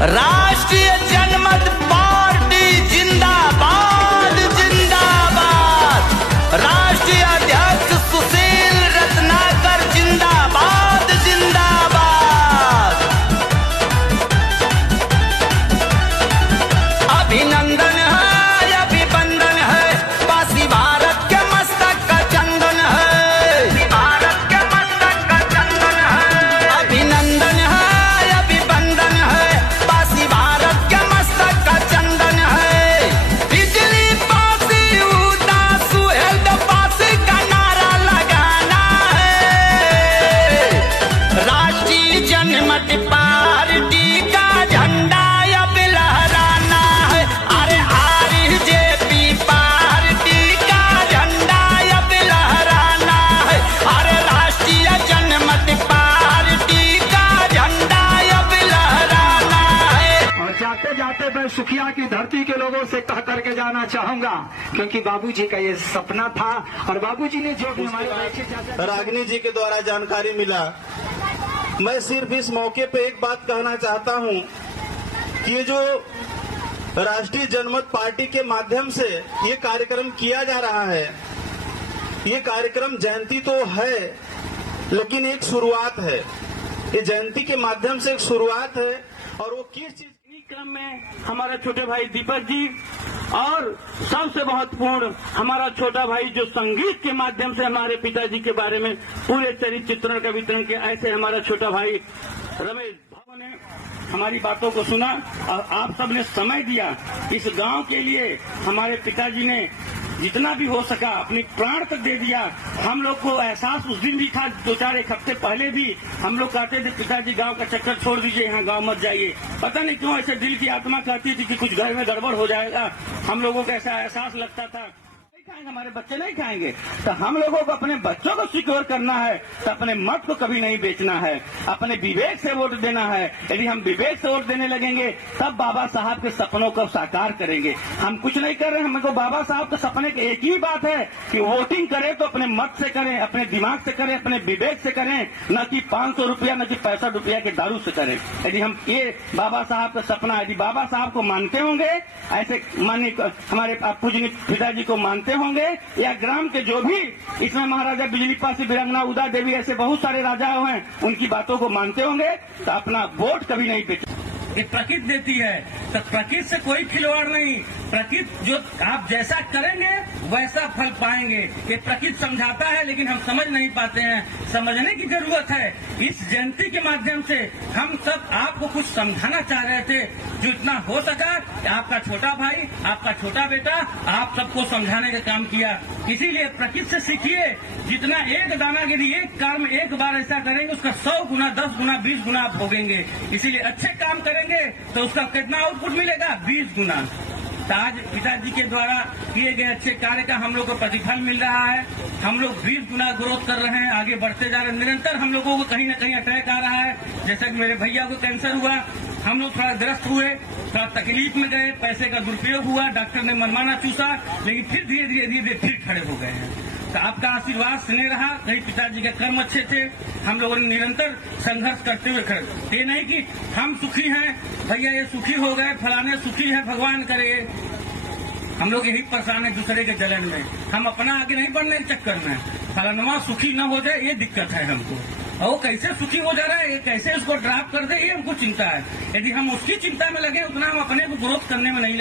राष्ट्रीय जनमत पार्टी जिंदाबाद जिंदाबाद। राष्ट्रीय अध्यक्ष सुशील रत्नाकर जिंदाबाद जिंदाबाद। अभिनंदन है अभिवंदन है वासी भारत के मस्तक का चंदन है। भारत के मस्तक का चंदन है। अभिनंदन है अभिवंदन है वासी भारत के मस्तक का चंदन है। बिजली पासी उदासु हेल्थ पासी का नारा लगाना है। राष्ट्रीय जनमत पार्टी का झंडा अब लहराना है। अरे आरजेपी पार्टी का झंडा अब लहराना है। अरे राष्ट्रीय जनमत पार्टी का झंडा अब लहराना है। और जाते जाते मैं सुखिया की धरती के लोगों से कह करके जाना चाहूंगा, क्योंकि बाबूजी का ये सपना था और बाबूजी ने जो भी हमारे बच्चे चाचा रागिनी जी के द्वारा जानकारी मिला। मैं सिर्फ इस मौके पे एक बात कहना चाहता हूं कि ये जो राष्ट्रीय जनमत पार्टी के माध्यम से ये कार्यक्रम किया जा रहा है, ये कार्यक्रम जयंती तो है लेकिन एक शुरुआत है। ये जयंती के माध्यम से एक शुरुआत है और वो किस चीज क्रम में हमारे छोटे भाई दीपक जी और सबसे महत्वपूर्ण हमारा छोटा भाई जो संगीत के माध्यम से हमारे पिताजी के बारे में पूरे चरित्र चित्रण का वितरण किया, ऐसे हमारा छोटा भाई रमेश भाव ने हमारी बातों को सुना और आप सबने समय दिया इस गांव के लिए। हमारे पिताजी ने जितना भी हो सका अपनी प्राण तक दे दिया। हम लोग को एहसास उस दिन भी था, 2-4 एक हफ्ते पहले भी हम लोग कहते थे पिताजी गांव का चक्कर छोड़ दीजिए, यहाँ गांव मत जाइए। पता नहीं क्यों ऐसे दिल की आत्मा कहती थी कि कुछ घर में गड़बड़ हो जाएगा। हम लोगों को ऐसा एहसास लगता था नहीं खाएंगे, हमारे बच्चे नहीं खाएंगे। तो हम लोगों को अपने बच्चों को सिक्योर करना है तो अपने मत को कभी नहीं बेचना है, अपने विवेक से वोट देना है। यदि हम विवेक से वोट देने लगेंगे तब बाबा साहब के सपनों को साकार करेंगे। हम कुछ नहीं कर रहे, हमको बाबा साहब के सपने की एक ही बात है कि वोटिंग करें तो अपने मत से करें, अपने दिमाग से करें, अपने विवेक से करें, न कि 500 रुपया न कि 65 रुपया के दारू से करें। यदि हम ये बाबा साहब का सपना, यदि बाबा साहब को मानते होंगे, ऐसे माननीय हमारे पूजनीय पिताजी को मानते होंगे, या ग्राम के जो भी इसमें महाराजा बिजली पासी वीरांगना उदा देवी ऐसे बहुत सारे राजा हैं, उनकी बातों को मानते होंगे तो अपना वोट कभी नहीं बेचे। ये प्रकृति देती है तो प्रकृति से कोई खिलवाड़ नहीं। प्रकृति जो आप जैसा करेंगे वैसा फल पाएंगे। ये प्रकृति समझाता है लेकिन हम समझ नहीं पाते हैं, समझने की जरूरत है। इस जयंती के माध्यम से हम सब आपको कुछ समझाना चाह रहे थे, जो इतना हो सका आपका छोटा भाई, आपका छोटा बेटा आप सबको समझाने का काम किया। इसीलिए प्रकृति से सीखिए, जितना एक दाना यदि एक कर्म एक बार ऐसा करेंगे उसका 100 गुना 10 गुना 20 गुना आप भोगेंगे। इसीलिए अच्छे काम करेंगे तो उसका कितना आउटपुट मिलेगा, 20 गुना। तो आज पिताजी के द्वारा किए गए अच्छे कार्य का हम लोग को प्रतिफल मिल रहा है। हम लोग 20 गुना ग्रोथ कर रहे हैं, आगे बढ़ते जा रहे हैं। निरंतर हम लोगों को कहीं न कहीं अटैक आ रहा है। जैसा कि मेरे भैया को कैंसर हुआ, हम लोग थोड़ा ग्रस्त हुए, थोड़ा तकलीफ में गए, पैसे का दुरुपयोग हुआ, डॉक्टर ने मनमाना चूसा, लेकिन फिर धीरे धीरे फिर खड़े हो गए हैं। तो आपका आशीर्वाद स्नेह रहा, कहीं पिताजी के कर्म अच्छे थे, हम लोगों ने निरंतर संघर्ष करते हुए खड़े। ये नहीं कि हम सुखी हैं, भैया ये सुखी हो गए, फलाने सुखी है, भगवान करे। हम लोग यही परेशान है दूसरे के जलन में, हम अपना आगे नहीं बढ़ने के चक्कर में। फलानवा सुखी न हो जाए ये दिक्कत है हमको, और वो कैसे सुखी हो जा रहा है, ये कैसे उसको ड्रॉप कर दे, ये हमको चिंता है। यदि हम उसकी चिंता में लगे उतना हम अपने को ग्रोथ करने में नहीं लगे।